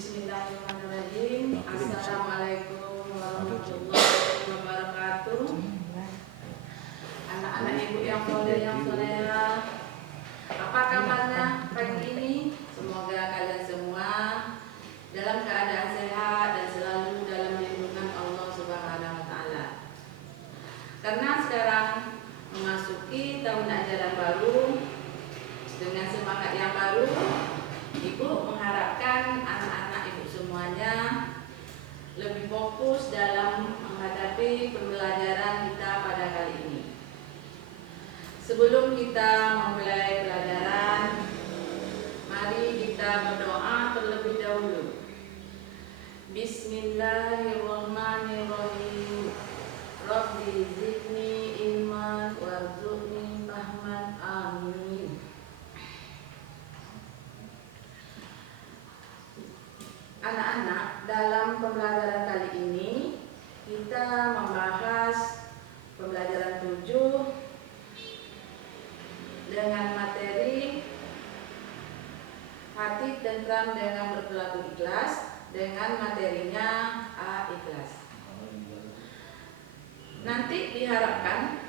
Bismillahirrahmanirrahim. Assalamualaikum warahmatullahi wabarakatuh. Anak-anak ibu yang soleh, apa kabarnya pagi ini? Semoga kalian semua dalam keadaan sehat dan selalu dalam lindungan Allah Subhanahu wa taala. Karena sekarang memasuki tahun ajaran baru dengan semangat yang baru, Ibu mengharapkan anak-anak Ibu semuanya lebih fokus dalam menghadapi pembelajaran kita pada kali ini. Sebelum kita memulai pelajaran, mari kita berdoa terlebih dahulu. Bismillahirrahmanirrahim. Rabbi zidni ilman warzuqni fahman. Amin. Anak-anak, dalam pembelajaran kali ini kita membahas pembelajaran 7 dengan materi hati tentram dengan berperilaku ikhlas, dengan materinya A ikhlas. Nanti diharapkan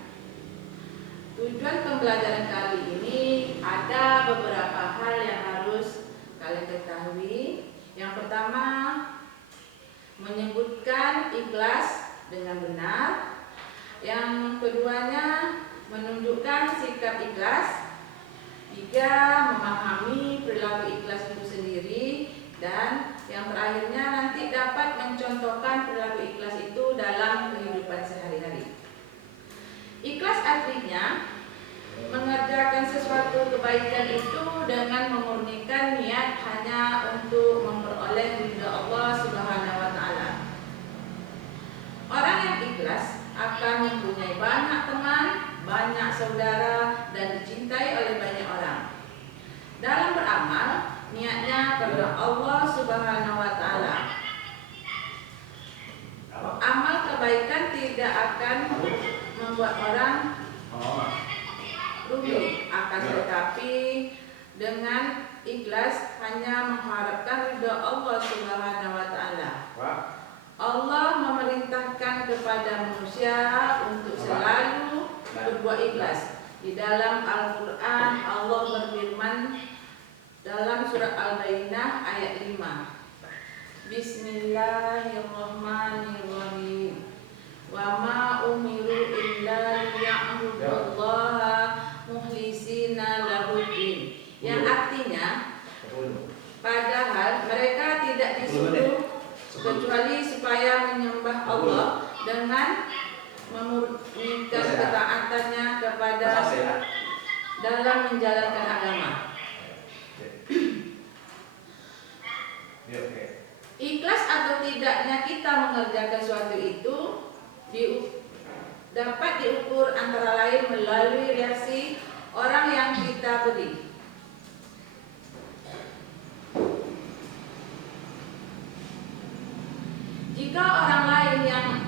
tujuan pembelajaran kali ini ada beberapa hal yang harus kalian ketahui. Yang pertama, menyebutkan ikhlas dengan benar. Yang keduanya, menunjukkan sikap ikhlas. 3, memahami perilaku ikhlas itu sendiri. Dan yang terakhirnya nanti dapat mencontohkan perilaku ikhlas itu dalam kehidupan sehari-hari. Ikhlas artinya mengerjakan sesuatu kebaikan itu dengan memurnikan niat hanya untuk memperoleh ridha Allah Subhanahu wa taala. Orang yang ikhlas akan mempunyai banyak teman, banyak saudara, dan dicintai oleh banyak orang. Dalam beramal, niatnya kepada Allah Subhanahu wa taala. Amal kebaikan tidak akan membuat orang rugi, akan tetapi dengan ikhlas hanya mengharapkan ridha Allah Subhanahu wa taala. Allah memerintahkan kepada manusia untuk selalu berbuat ikhlas. Di dalam Al-Qur'an Allah berfirman dalam surat Al-Baqarah ayat 5. Bismillahirrahmanirrahim. Wa ma umiru illa liya'budullaha mukhlisina lahuddin. Yang artinya, padahal mereka tidak disuruh kecuali supaya menyembah Allah dengan memurnikan ketaatannya kepada dalam menjalankan agama. Ikhlas atau tidaknya kita mengerjakan sesuatu itu dapat diukur antara lain melalui reaksi orang yang kita beri. Jika orang lain yang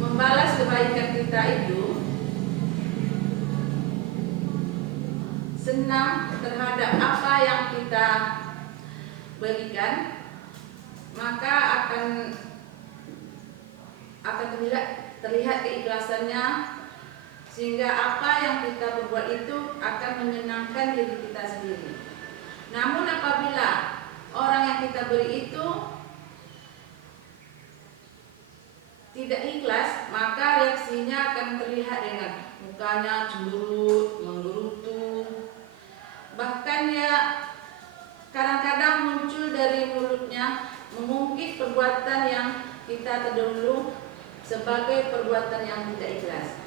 membalas kebaikan kita itu senang terhadap apa yang kita berikan, maka akan terlihat keikhlasannya, sehingga apa yang kita berbuat itu akan menyenangkan diri kita sendiri. Namun apabila orang yang kita beri itu tidak ikhlas, maka reaksinya akan terlihat dengan mukanya cemberut, menggerutu, bahkan ya kadang-kadang muncul dari mulutnya mengungkit perbuatan yang kita terdahulu sebagai perbuatan yang tidak ikhlas.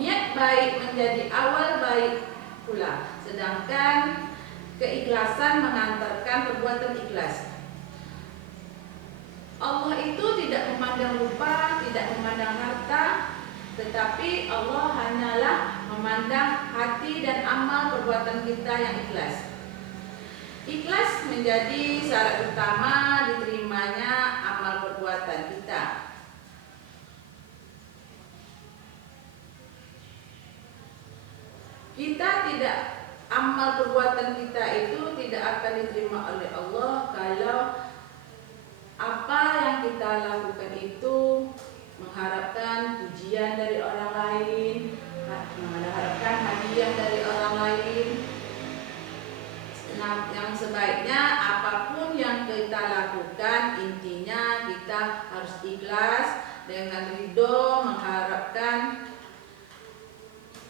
Niat baik menjadi awal baik pula, sedangkan keikhlasan mengantarkan perbuatan ikhlas. Allah itu tidak memandang rupa, tidak memandang harta, tetapi Allah hanyalah memandang hati dan amal perbuatan kita yang ikhlas. Ikhlas menjadi syarat utama diterimanya amal perbuatan kita. Kita tidak amal perbuatan kita itu tidak akan diterima oleh Allah kalau apa yang kita lakukan itu mengharapkan pujian dari orang lain, mengharapkan hadiah dari orang lain. Nah, yang sebaiknya apapun yang kita lakukan, intinya kita harus ikhlas dengan ridho mengharapkan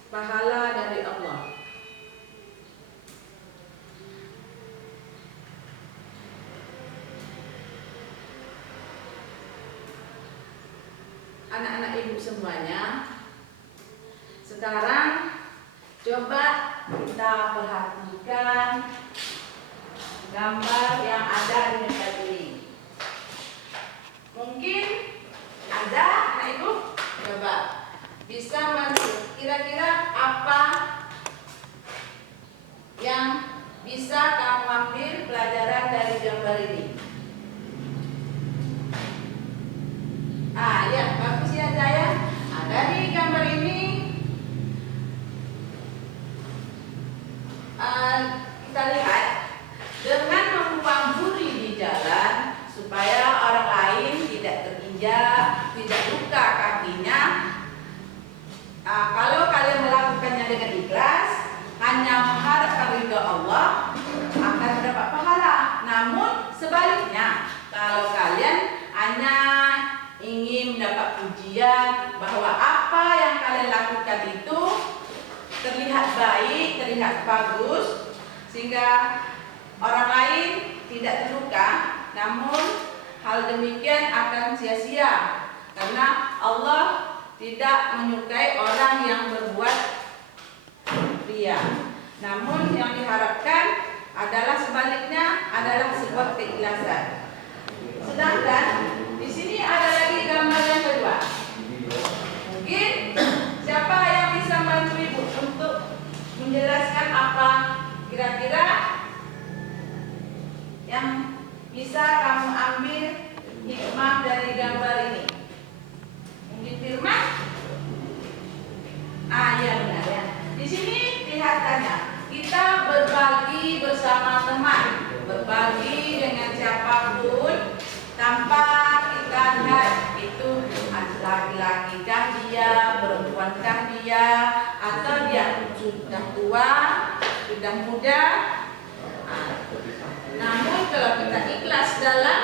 pahala dari Allah. Anak-anak ibu semuanya, sekarang coba kita perhatikan gambar yang ada di dekat ini. Mungkin ada anak ibu, coba bisa masuk. Kira-kira apa yang bisa kamu ambil pelajaran dari gambar ini? Ya, bagus ya saya. Dari gambar ini kita lihat dengan membuang duri di jalan supaya orang lain tidak terinjak, tidak luka kakinya. Kalau kalian melakukannya dengan ikhlas, hanya mengharapkan ridha Allah, akan mendapat pahala. Namun sebaliknya, kalau kalian hanya ingin mendapat pujian bahwa apa yang kalian lakukan itu terlihat baik, terlihat bagus, sehingga orang lain tidak terluka, namun hal demikian akan sia-sia karena Allah tidak menyukai orang yang berbuat ria. Namun yang diharapkan adalah sebaliknya, adalah sebuah keikhlasan. Sedangkan di sini ada lagi gambar yang kedua. Mungkin siapa yang bisa bantu ibu untuk menjelaskan apa kira-kira yang bisa kamu ambil hikmah dari gambar ini? Mungkin Firman? Ya benar ya. Di sini kelihatannya kita berbagi bersama teman, berbagi dengan siapapun tanpa kita lihat itu laki-lakikah dia, perempuankah dia, atau dia sudah tua, sudah muda. Namun kalau kita ikhlas dalam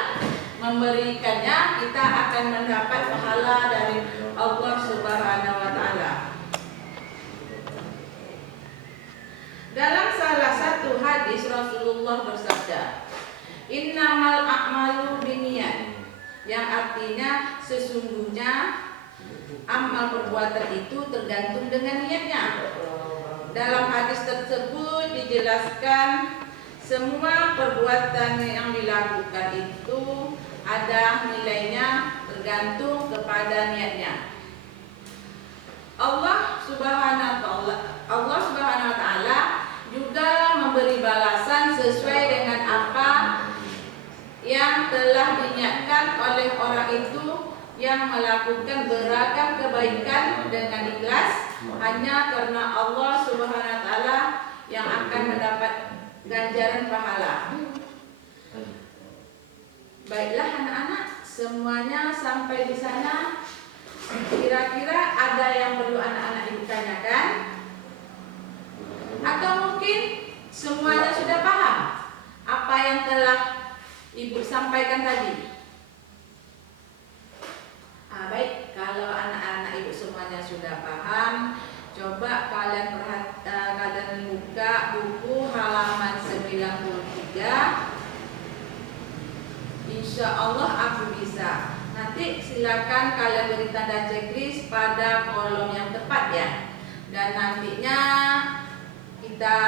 memberikannya, kita akan mendapat pahala dari Allah Subhanahu wa Ta'ala. Dalam salah satu hadis Rasulullah bersabda, "Innamal a'malu binniyat," yang artinya sesungguhnya amal perbuatan itu tergantung dengan niatnya. Dalam hadis tersebut dijelaskan semua perbuatan yang dilakukan itu ada nilainya tergantung kepada niatnya. Allah Subhanahu wa Ta'ala juga memberi balasan sesuai dengan apa yang telah diniatkan oleh orang itu yang melakukan beragam kebaikan dengan ikhlas hanya karena Allah Subhanahu wa Ta'ala yang akan mendapat ganjaran pahala. Baiklah anak-anak, semuanya sampai di sana. Kira-kira ada yang perlu anak-anak ibu tanyakan? Atau mungkin semuanya sudah paham apa yang telah ibu sampaikan tadi? Baik, kalau anak-anak ibu semuanya sudah paham, coba kalian buka buku halaman 93. Insya Allah aku bisa. Nanti silakan kalian beri tanda checklist pada kolom yang tepat ya. Dan nantinya kita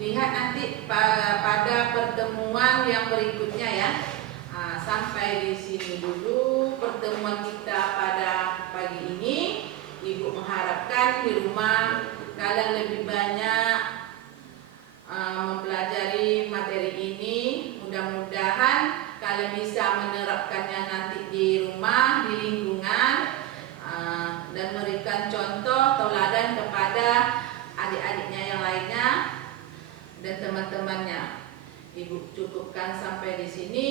lihat nanti pada pertemuan yang berikutnya ya. Sampai di sini dulu pertemuan kita pada pagi ini. Ibu mengharapkan di rumah kalian lebih banyak mempelajari materi ini. Mudah-mudahan kalian bisa menerapkannya nanti di rumah, di lingkungan, dan memberikan contoh tauladan kepada adik-adiknya yang lainnya. teman-temannya. Ibu cukupkan sampai di sini.